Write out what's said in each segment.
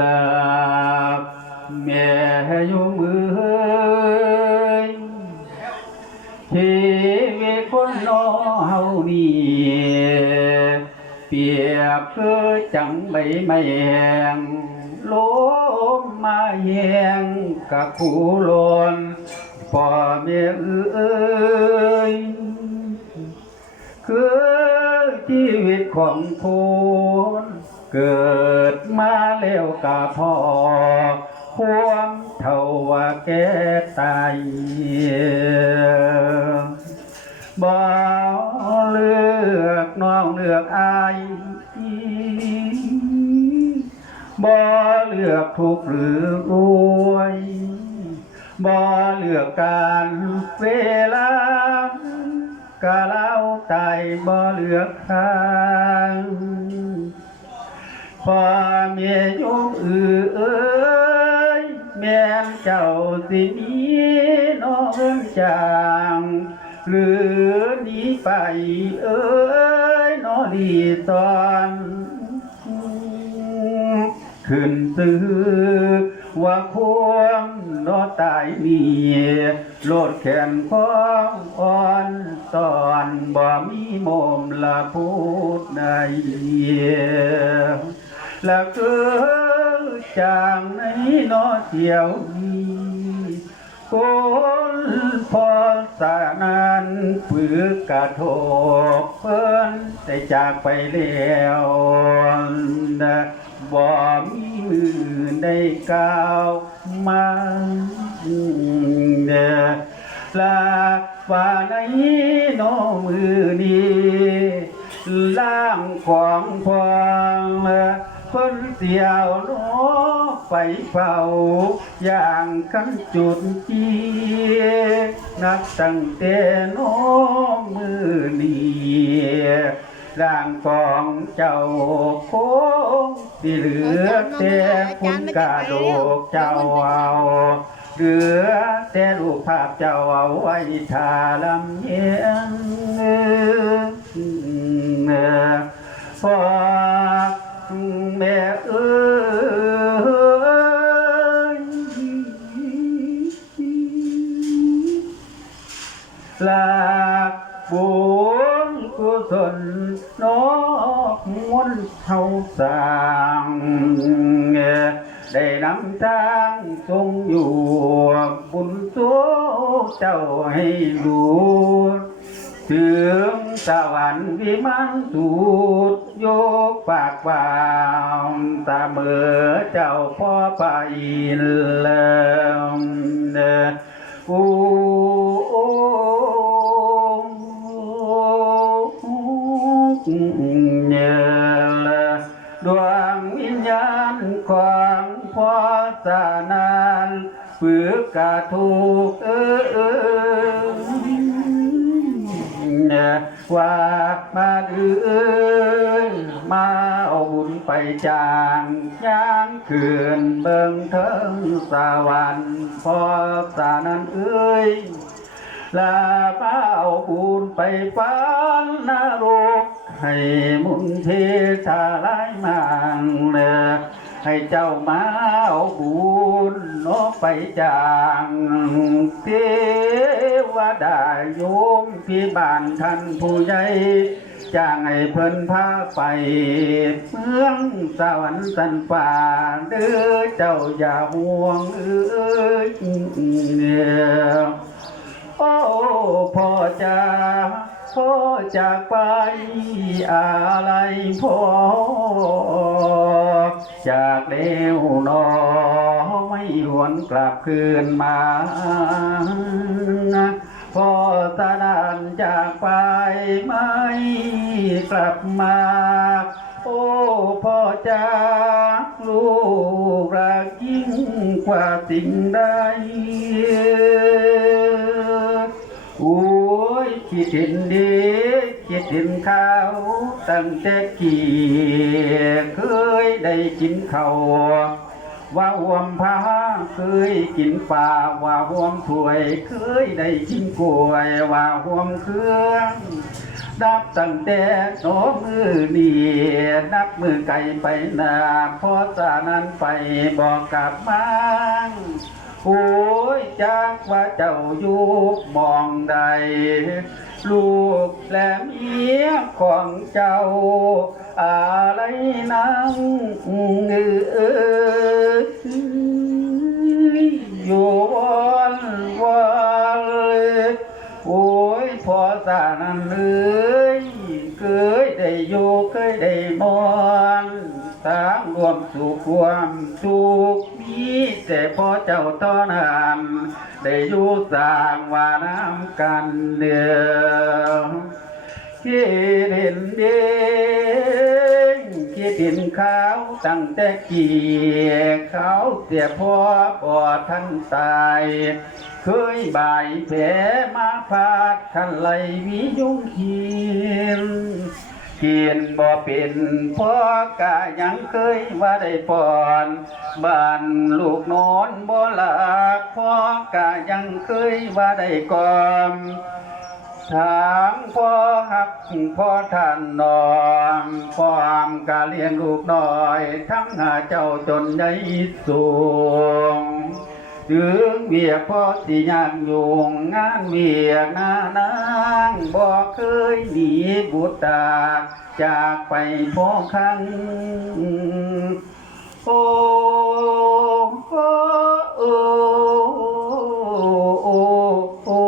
ลาแม่อยู่มือชีวิตคนน้อเฮานี่เปรียบคือจังใบไม้แห้งลมมาแห้งกะคูลนพ่อแม่เอ้ยคือชีวิตของคนเกิดมาแล้วกะพอความเท่าว่าแก่ตายบ่เลือกน้องเลือกอายบ่เลือกทุกข์หรือรวยบ่เลือกการเวลากะเล่าตายบ่เลือกทางพ่อเมียยงเอ้ยแม่เจ้าสิมีน้องจางหรือหนีไปเอ้ยน้อดีตอนขึ้นซื้อว่าความน้อตายมีโลดแขนพ้องอ่อนตอนบ่มีมมละพูดในละคือจางในน้อเที่ยวนี้คนพอสานันฝือกระทบเพิ่นได้จากไปแล้วบ่มีมือได้ก้าวมาลาว่าในน้อมือนี้ล่างของพองคนเสียวล้อไปเฝ้าอย่างกันจุดจีนับตั้งแต่น้องมือนี้ร่างของเจ้าคงที่เหลือแต่คุณกาโดกเจ้าเอาเหลือแต่รูปภาพเจ้าเอาไว้ทาลำเยียงพ่อแม่เอ้ยลาบุญกุศลน้องมนต์เฮาสร้างได้นำทางทรงอยู่บุญสูงเจ้าให้รู้ถึงสวรรค์วิมานสูดยกปากวางตาเมื่อเจ้าพ่อไปแล้วโอ้ดวงวิญญาณของพ่อสานานฝึกกะถูกว่ามามาเอาบุญไปจางย่างคืนเบิ่งเทิงสวรรค์พ่อสานันเอ้ยลาป้าเอาบุญไปฝันนรกให้มุนเทธาลายมังให้เจ้ามาเอาบุญนกไปจางเทวดาโยมพี่บ้านท่านผู้ใหญ่จ้างให้เพิ่นพาไปเมืองสวรรค์สันป่าเด้อเจ้าอย่าห่วงเอ้ยโอ้พ่อจ๋าพ่อจากไปอะไรพ่อจากเลี้ยวนอไม่หวนกลับคืนมาพ่อตาดันจากไปไม่กลับมาโอ้พ่อจากลูกรักยิ่งกว่าสิ่งใดโอ้ยคิดเห็นดีคิดเห็นข้าวตั้งแต่กี่เคยได้กินข้าว ว่าห่วมผ้าเคยกินป่าว่าห่วมถ้วยเคยได้กินกล้วยว่าห่วมเครื่องนับตั้งแต่โน้มือนี่นับมือไก่ไปนาพอสานั้นไปบอกกลับมาโอ้ยจากว่าเจ้าอยู่มองใดลูกและเมียของเจ้าอะไรนั่งอยู่วันวันโอ้ยพอสานันเลยเคยได้อยู่เคยได้มอนตามรวมสุขความสุขมีแต่พอเจ้าตอนนั้นได้อยู่สร้างว่าน้ำกันเดือคิดเห็นเด้งคิดเห็นเขาตั้งแต่กี่เขาเสียพ่อปอดท่านตายเคยบ่ายแผลมาพาดท่านไหลวิยุ่งเขียนเขียนบ่เป็นพ่อกะยังเคยว่าได้ปอนบ้านลูกนอนบ่หลักพ่อกะยังเคยว่าได้กอมทางพ่อหักพ่อท่านนอนพ่ออามกะเลี้ยงลูกน้อยทั้งหาเจ้าจนใหญ่สูงถึงเวียกพ่อสิยากยุ่งงานเวียกนานางบ่เคยหนีบุตรจากไปพ่อครั้งโอ้โอ้โอ้โอ้โอ้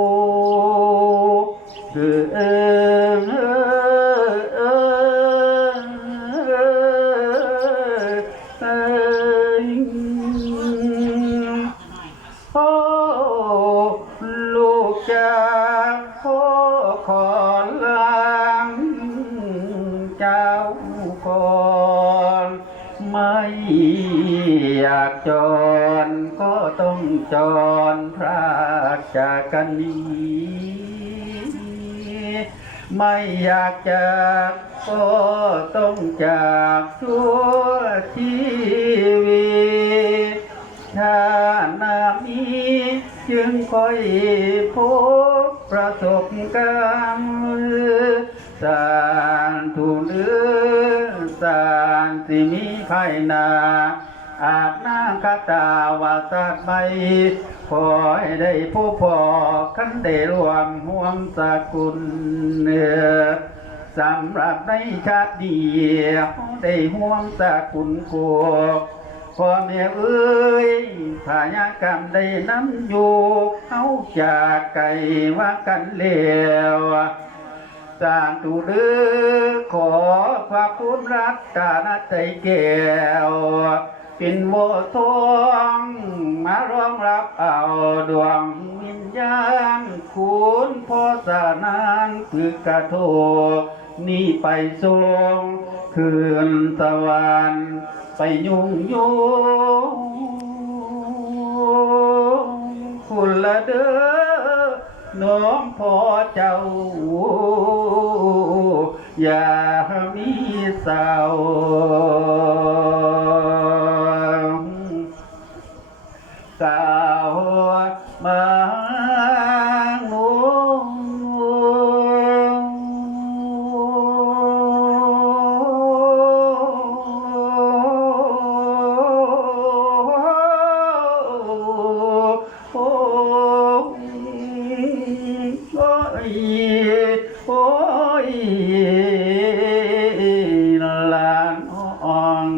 โอ้ลูกจากพ่อขอลางเจ้าก่อนไม่อยากจรก็ต้องจรพรากจากกันนี้ไม่อยากจากก็ต้องจากชั่วชีวิตถ้านามีจึงค่อยพบประสบการณ์สารถูกเนื้อสารสิมีภายนาอาบน้ำคาตาวาสาดใบขอให้ได้ผู้พอขันได้รวมห่วมสกุลเนื้อสำหรับในชาติเดียวได้ห่วมสกุลกูพ่อแม่เอ้ยพายากรรมได้น้ำอยู่เอาจากไก่ว่ากันเลวสร้างตูเดือขอพระคุณรักกาณใจแก้วเป็นโมทองมารองรับเอาดวงวิญญาณคุณพ่อสานานคือกระโทนี่ไปทรงคืนสวรรค์ไปยุ่งโยงคุณละเด้อน้องพ่อเจ้าอย่ามีเศร้าสาวมาหนูโอ้ยโอ้ยลานอ่อน